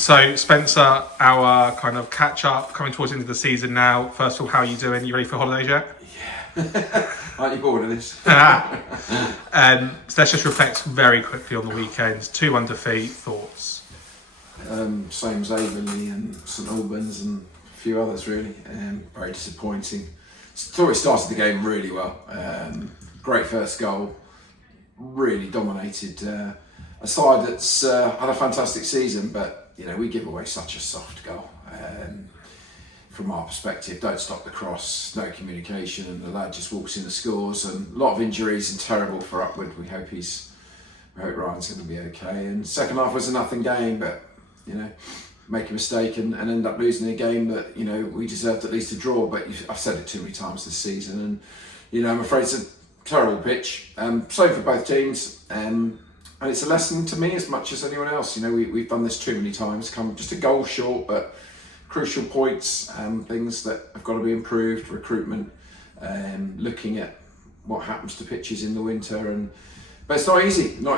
So, Spencer, our kind of catch up coming towards the end of the season now. First of all, how are you doing? You ready for holidays yet? Yeah. Aren't you bored of this? So let's just reflect very quickly on the weekends. 2-1 defeat, thoughts? Same as Averley and St Albans and a few others, really. Very disappointing. Thought we started the game really well. Great first goal. Really dominated a side that's had a fantastic season, but we give away such a soft goal. From our perspective, don't stop the cross, no communication, and the lad just walks in and scores. And a lot of injuries and terrible for Upward. We hope Ryan's going to be okay. And second half was a nothing game, but make a mistake and end up losing a game that we deserved at least a draw. But I've said it too many times this season, and I'm afraid it's a terrible pitch. Same for both teams. And it's a lesson to me as much as anyone else. We've done this too many times, come just a goal short, but crucial points, things that have got to be improved, recruitment, looking at what happens to pitches in the winter. But it's not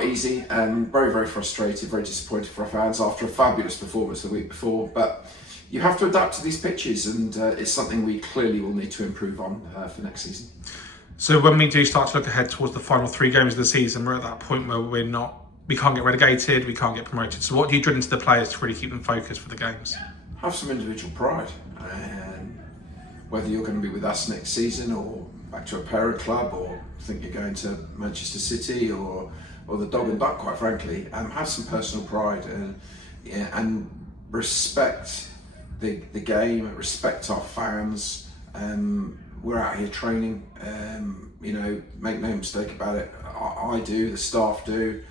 easy, very, very frustrated, very disappointed for our fans after a fabulous performance the week before. But you have to adapt to these pitches, and it's something we clearly will need to improve on for next season. So when we do start to look ahead towards the final 3 games of the season, we're at that point where we can't get relegated, we can't get promoted. So what do you drill into the players to really keep them focused for the games? Have some individual pride. Whether you're going to be with us next season or back to a parent club or think you're going to Manchester City or the Dog and Duck, quite frankly, have some personal pride and respect the game, respect our fans. We're out here training, make no mistake about it. I do, the staff do.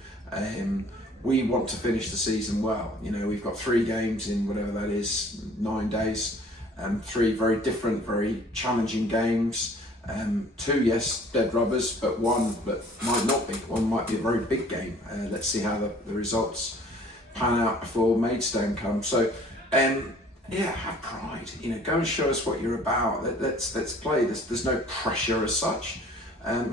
We want to finish the season well. We've got 3 games in whatever that is, 9 days, 3 very different, very challenging games. 2, yes, dead rubbers, but 1 that might not be. 1 might be a very big game. Let's see how the results pan out before Maidstone comes. So, have pride. Go and show us what you're about. Let's play. There's no pressure as such,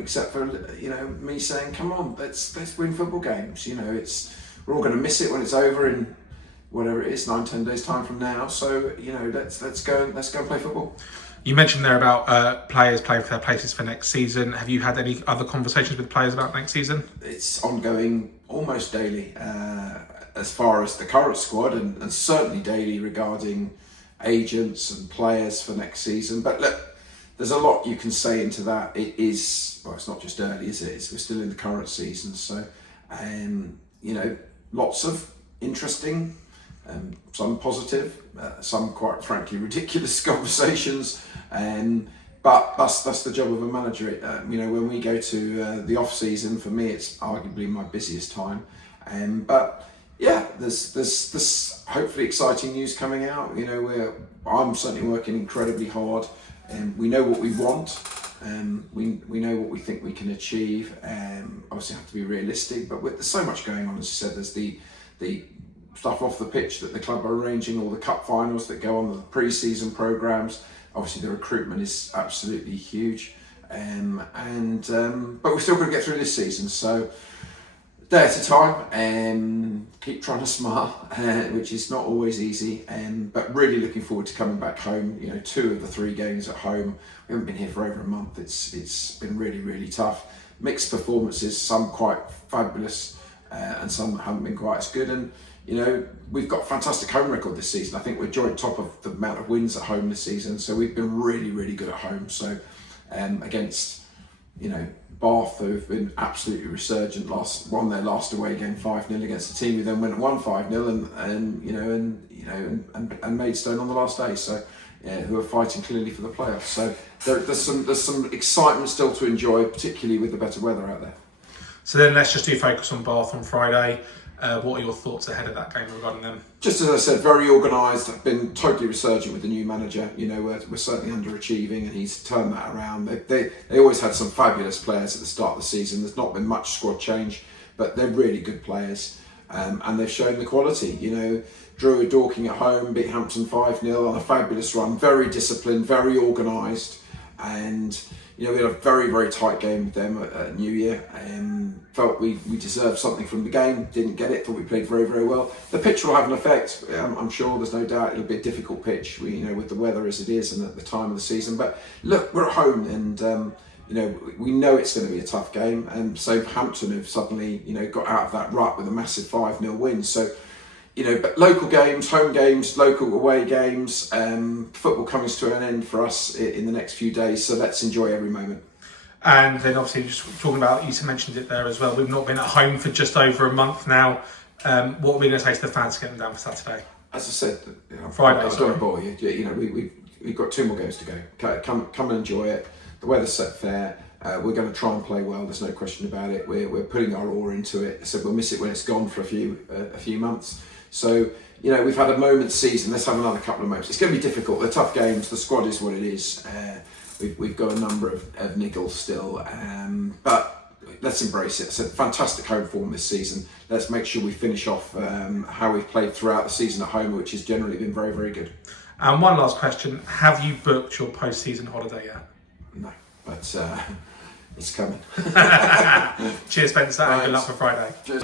except for me saying, "Come on, let's win football games." We're all going to miss it when it's over in whatever it is, 9-10 days time from now. So let's go and play football. You mentioned there about players playing for their places for next season. Have you had any other conversations with players about next season? It's ongoing almost daily. As far as the current squad, and certainly daily regarding agents and players for next season. But look, there's a lot you can say into that. It's not just early, is it? We're still in the current season, so lots of interesting, some positive, some quite frankly ridiculous conversations. But that's the job of a manager. When we go to the off season, for me, it's arguably my busiest time. But yeah, there's hopefully exciting news coming out. I'm certainly working incredibly hard, and we know what we want, and we know what we think we can achieve. Obviously, have to be realistic, but there's so much going on. As you said, there's the stuff off the pitch that the club are arranging, all the cup finals that go on, the pre-season programs. Obviously, the recruitment is absolutely huge, but we're still going to get through this season. So, day at a time, keep trying to smile, which is not always easy, but really looking forward to coming back home. 2 of the 3 games at home. We haven't been here for over a month. It's been really, really tough. Mixed performances, some quite fabulous, and some that haven't been quite as good. And we've got a fantastic home record this season. I think we're joint top of the amount of wins at home this season. So we've been really, really good at home. So against Bath, who've been absolutely resurgent, won their last away game 5-0 against a team who then went and won 5-0 and Maidstone on the last day. So who are fighting clearly for the playoffs. So there's some excitement still to enjoy, particularly with the better weather out there. So then let's just do focus on Bath on Friday. What are your thoughts ahead of that game regarding them? Just as I said, very organised. I've been totally resurgent with the new manager. We're certainly underachieving, and he's turned that around. They always had some fabulous players at the start of the season. There's not been much squad change, but they're really good players, and they've shown the quality. Drew at Dorking at home, beat Hampton 5-0 on a fabulous run. Very disciplined, very organised, and we had a very, very tight game with them at New Year. Felt we deserved something from the game, didn't get it, thought we played very, very well. The pitch will have an effect, I'm sure, there's no doubt it'll be a difficult pitch, with the weather as it is and at the time of the season. But look, we're at home and we know it's going to be a tough game, and Southampton have suddenly, got out of that rut with a massive 5-0 win. So, but local games, home games, local away games, football comes to an end for us in the next few days. So let's enjoy every moment. And then obviously just talking about, you mentioned it there as well, we've not been at home for just over a month now. What are we going to say to the fans to get them down for Saturday? As I said, Friday, I don't want to bore you. We've got 2 more games to go. Come and enjoy it. The weather's set fair. We're going to try and play well. There's no question about it. We're putting our all into it. So we'll miss it when it's gone for a few months. So we've had a moment's season. Let's have another couple of moments. It's going to be difficult. They're tough games. The squad is what it is. We've got a number of niggles still, but let's embrace it. It's a fantastic home form this season. Let's make sure we finish off how we've played throughout the season at home, which has generally been very, very good. And one last question: have you booked your post-season holiday yet? No, but it's coming. Cheers, Spencer, and good luck for Friday. Cheers.